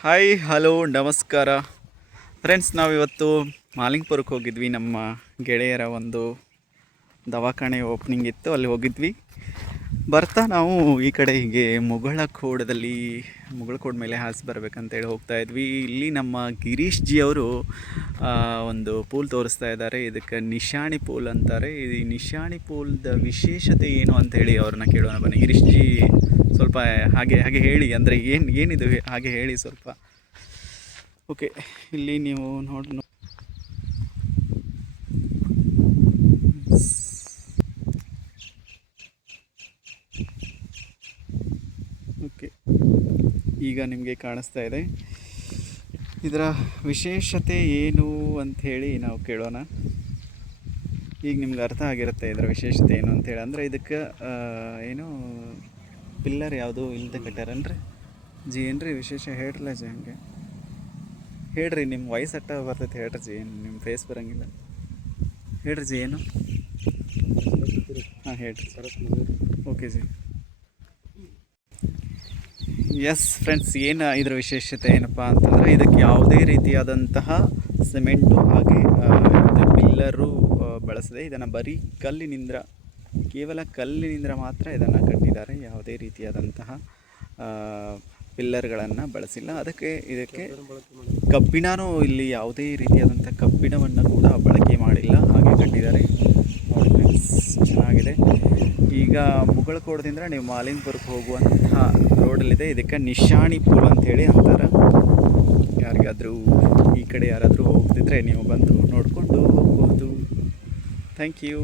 Hi hello ನಮಸ್ಕಾರ friends. ನಾವಿವತ್ತು ಮಾಲಿಂಗ್ಪುರಕ್ಕೆ ಹೋಗಿದ್ವಿ. ನಮ್ಮ ಗೆಳೆಯರ ಒಂದು ದವಾಖಾನೆ ಓಪನಿಂಗ್ ಇತ್ತು, ಅಲ್ಲಿ ಹೋಗಿದ್ವಿ. ಬರ್ತಾ ನಾವು ಈ ಕಡೆ ಹೀಗೆ ಮುಗಳಕೋಡ್ ಮೇಲೆ ಹಾಸಿ ಬರ್ಬೇಕಂತೇಳಿ ಹೋಗ್ತಾ ಇದ್ವಿ. ಇಲ್ಲಿ ನಮ್ಮ ಗಿರೀಶ್ ಜಿ ಅವರು ಒಂದು ಪೂಲ್ ತೋರಿಸ್ತಾ ಇದ್ದಾರೆ. ಇದಕ್ಕೆ ನಿಶಾಣಿ ಪೂಲ್ ಅಂತಾರೆ. ಈ ನಿಶಾಣಿ ಪೂಲ್ದ ವಿಶೇಷತೆ ಏನು ಅಂಥೇಳಿ ಅವ್ರನ್ನ ಕೇಳೋಣ ಬನ್ನಿ. ಗಿರೀಶ್ ಜಿ ಸ್ವಲ್ಪ ಹಾಗೆ ಹೇಳಿ, ಅಂದರೆ ಏನಿದು ಹಾಗೆ ಹೇಳಿ ಸ್ವಲ್ಪ. ಓಕೆ, ಇಲ್ಲಿ ನೀವು ನೋಡಿ. ಓಕೆ, ಈಗ ನಿಮಗೆ ಕಾಣಿಸ್ತಾ ಇದೆ. ಇದರ ವಿಶೇಷತೆ ಏನು ಅಂಥೇಳಿ ನಾವು ಕೇಳೋಣ. ಈಗ ನಿಮ್ಗೆ ಅರ್ಥ ಆಗಿರುತ್ತೆ ಇದರ ವಿಶೇಷತೆ ಏನು ಅಂಥೇಳಿ. ಅಂದರೆ ಇದಕ್ಕೆ ಏನು ಪಿಲ್ಲರ್ ಯಾವುದು ಇಲ್ಲದೆ ಕಟ್ಟಾರನ್ರಿ ಜಿ? ಏನ್ರಿ ವಿಶೇಷ ಹೇಳ್ರಲ್ಲ ಜಿ? ಹಂಗೆ ಹೇಳ್ರಿ, ನಿಮ್ಮ ವಾಯ್ಸ್ ಅಟ್ಟ ಬರ್ತೈತೆ. ಹೇಳ್ರಿ ಜಿ, ಏನು ನಿಮ್ಮ ಫೇಸ್ ಬರೋಂಗಿಲ್ಲ. ಹೇಳ್ರಿ ಜಿ, ಏನು? ಹಾಂ ಹೇಳ್ರಿ. Okay G. ಎಸ್ ಫ್ರೆಂಡ್ಸ್, ಏನು ಇದರ ವಿಶೇಷತೆ ಏನಪ್ಪ ಅಂತಂದರೆ, ಇದಕ್ಕೆ ಯಾವುದೇ ರೀತಿಯಾದಂತಹ ಸಿಮೆಂಟು ಹಾಗೆ ಪಿಲ್ಲರು ಬಳಸದೆ ಇದನ್ನು ಬರೀ ಕೇವಲ ಕಲ್ಲಿನಿಂದ ಮಾತ್ರ ಇದನ್ನು ಕಟ್ಟಿದ್ದಾರೆ. ಯಾವುದೇ ರೀತಿಯಾದಂತಹ ಪಿಲ್ಲರ್ಗಳನ್ನು ಬಳಸಿಲ್ಲ. ಇದಕ್ಕೆ ಕಬ್ಬಿಣನೂ ಇಲ್ಲಿ ಯಾವುದೇ ರೀತಿಯಾದಂಥ ಕಬ್ಬಿಣವನ್ನು ಕೂಡ ಬಳಕೆ ಮಾಡಿಲ್ಲ, ಹಾಗೆ ಕಟ್ಟಿದ್ದಾರೆ. ನೋಡಿ ಫ್ರೆಂಡ್ಸ್, ಚೆನ್ನಾಗಿದೆ. ಈಗ ಮುಗಳಕೋಡದಿಂದ ನೀವು ಮಾಲಿಂಗ್ಪುರಕ್ಕೆ ಹೋಗುವಂತಹ ರೋಡಲ್ಲಿದೆ. ಇದಕ್ಕೆ ನಿಶಾಣಿ ಪೂಲ್ ಅಂಥೇಳಿ ಅಂತಾರೆ. ಯಾರಿಗಾದರೂ ಈ ಕಡೆ ಯಾರಾದರೂ ಹೋಗ್ತಿದ್ರೆ ನೀವು ಬಂದು ನೋಡಿಕೊಂಡು ಹೋಗ್ಬೋದು. Thank you.